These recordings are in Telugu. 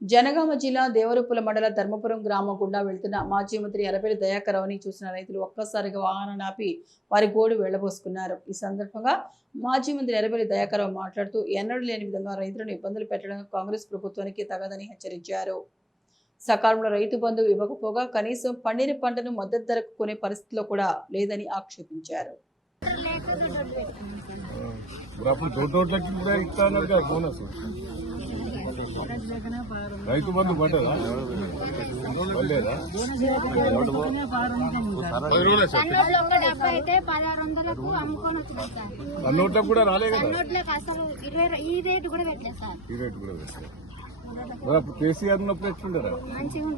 జనగామ జిల్లా దేవరపుల మండల ధర్మపురం గ్రామం గుండా వెళ్తున్న మాజీ మంత్రి ఎర్రబెల్లి దయాకర్రావుని చూసిన రైతులు ఒక్కసారిగా వాహనాన్ని ఆపి వారి గోడు వెళ్లబోసుకున్నారు. ఈ సందర్భంగా మాజీ మంత్రి ఎర్రబెల్లి దయాకర్రావు మాట్లాడుతూ ఎన్నడూ లేని విధంగా రైతులను ఇబ్బందులు పెట్టడం కాంగ్రెస్ ప్రభుత్వానికి తగదని హెచ్చరించారు. సకాలంలో రైతు బంధు ఇవ్వకపోగా కనీసం పండిన పంటను మద్దతు ధరకు కొనే పరిస్థితిలో కూడా లేదని ఆక్షేపించారు. రైతు బంధు పడ్డదా పడలేదా? అన్నోట్లకు కూడా రాలే కదా, ఈ రేటు కూడా పెట్టలేదు. అప్పుడు కేసీఆర్ ఉన్నప్పుడు ఎట్లుండరా? మంచిగా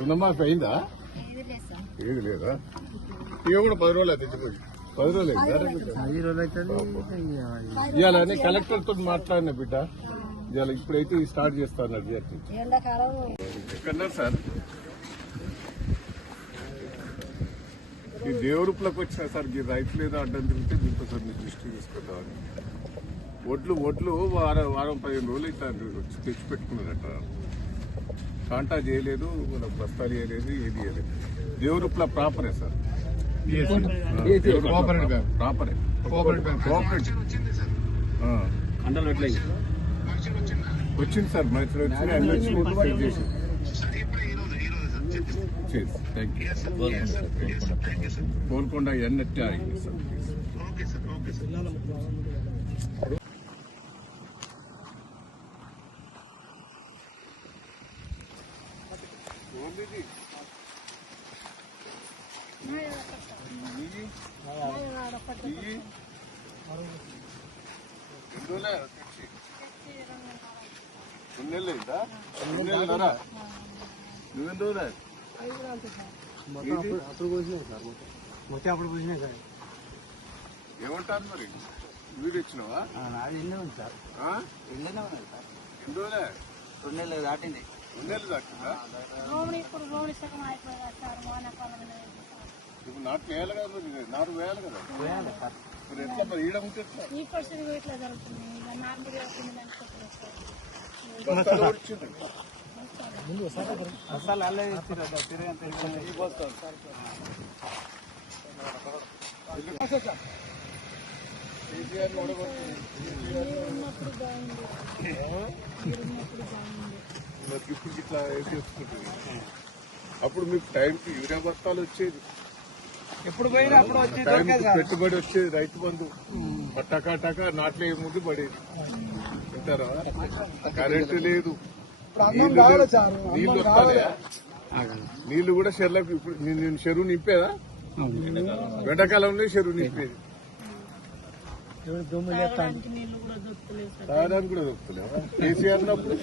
రుణమాఫీ అయిందా? ఏది లేదా? ఇక కూడా 10 రోజులు తెచ్చిపోయి 10 రోజులు ఇవాళ కలెక్టర్ తోటి మాట్లాడిన బిడ్డ, ఇవాళ ఇప్పుడైతే స్టార్ట్ చేస్తాను. ఎక్కడన్నారు సార్? ఈ దేవరూపులకు వచ్చిన సార్ ఈ రైతులు ఏదో అడ్డం తిరిగితే దీంతో సార్ మీరు దృష్టి తీసుకుంటామని. ఒడ్లు వారం 15 రోజులు అయితే వచ్చి తెచ్చి పెట్టుకున్నారట. కాంటా చేయలేదు, వాళ్ళకి బస్తాలు చేయలేదు, ఏది చేయలేదు. దేవరూపుల ప్రాపరే సార్, ప్రాపరే వచ్చింది సార్. మరి వచ్చిన అన్ని వచ్చి థ్యాంక్ యూ. కోరుకుండా ఎన్నట్టే ఆగింది సార్. ఏమంటారు మరి? వీడు ఇచ్చినవా? ఎన్నో ఉంది సార్, ఎన్నో ఉన్నాయి సార్. 2 నెలలు దాటింది. 2 నెలలు దాటిందా? ఇప్పుడు నాటు వేయాలి కదా, మరి నారు వేయాలి కదా. మరి ఎట్లా మరి ఈడ ఉంటుంది అసలు అల్లే ఇప్పుడు ఇట్లా వేసేసుకుంటుంది. అప్పుడు మీకు టైంకి యూరియా బస్తాలు వచ్చేది, ఎప్పుడు పోయినా అప్పుడు పెట్టుబడి వచ్చేది. రైతు బంధు టకా నాట్లే ముందు పడేది. వింటారా? కరెంటు లేదు, నీళ్లు వస్తాయా? నీళ్లు కూడా చెర్లకు. ఇప్పుడు నేను చెరువు నింపేదా? ఎండాకాలంలో చెరువు నింపేది. తాగడానికి కూడా దొరుకుతలేవా? కేసీఆర్ ఉన్నప్పుడు